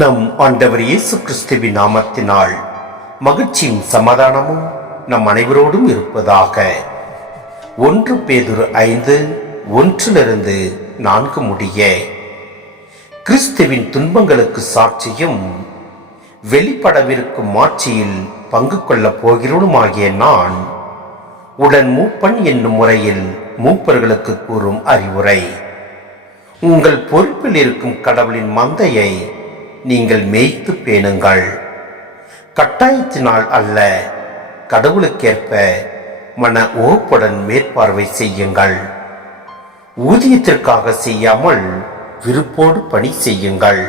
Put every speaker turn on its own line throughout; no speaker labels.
நம் ஆண்டவர் இயேசு கிறிஸ்துவின் நாமத்தினால் மகிழ்ச்சியும் சமாதானமும் நம் அனைவரோடும் இருப்பதாக. ஒன்று பேதுரு ஐந்து ஒன்றிலிருந்து நான்கு முடிய. கிறிஸ்துவின் துன்பங்களுக்கு சாட்சியும் வெளிப்படவிருக்கும் மாட்சியில் பங்கு கொள்ளப் போகிறோனுமாகிய நான் உடன் மூப்பன் என்னும் முறையில் மூப்பர்களுக்கு கூறும் அறிவுரை. உங்கள் பொறுப்பில் இருக்கும் கடவுளின் மந்தையை நீங்கள் மேய்த்து பேணுங்கள். கட்டாயத்தினால் அல்ல கடவுளுக்கேற்ப மன ஓப்புடன் மேற்பார்வை செய்யுங்கள். ஊதியத்திற்காக செய்யாமல் விருப்போடு பணி செய்யுங்கள்.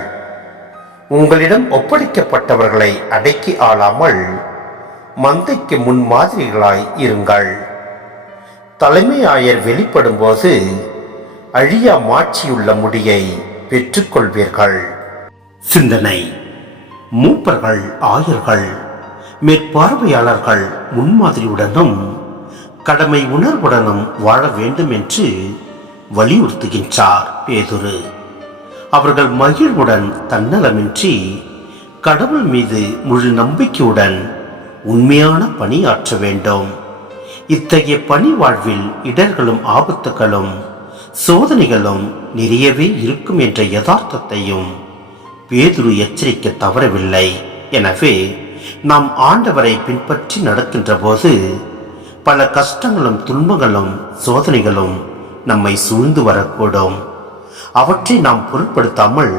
உங்களிடம் ஒப்படைக்கப்பட்டவர்களை அடக்கி ஆளாமல் மந்தைக்கு முன்மாதிரிகளாய் இருங்கள். தலைமை ஆயர் வெளிப்படும்போது அழியா மாட்சியுள்ள முடியை பெற்றுக்கொள்வீர்கள். சிந்தனை. மூப்பர்கள் ஆயர்கள் மேற்பார்வையாளர்கள் முன்மாதிரியுடனும் கடமை உணர்வுடனும் வாழ வேண்டும் என்று வலியுறுத்துகின்றார் பேதுரு. அவர்கள் மகிழ்வுடன் தன்னலமின்றி கடவுள் மீது முழு நம்பிக்கையுடன் உண்மையான பணியாற்ற வேண்டும். இத்தகைய பணி வாழ்வில் இடர்களும் ஆபத்துகளும் சோதனைகளும் நிறையவே இருக்கும் என்ற யதார்த்தத்தையும் பேதுரு எச்சரிக்க தவறவில்லை. எனவே நாம் ஆண்டவரை பின்பற்றி நடக்கின்ற போது பல கஷ்டங்களும் துன்பங்களும் சோதனைகளும் நம்மை சூழ்ந்து வரக்கூடும். அவற்றை நாம் பொருட்படுத்தாமல்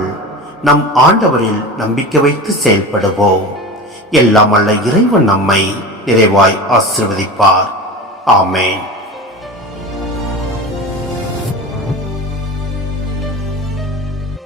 நம் ஆண்டவரில் நம்பிக்கை வைத்து செயல்படுவோம். எல்லாம் அல்ல இறைவன் நம்மை நிறைவாய் ஆசிர்வதிப்பார். ஆமேன்.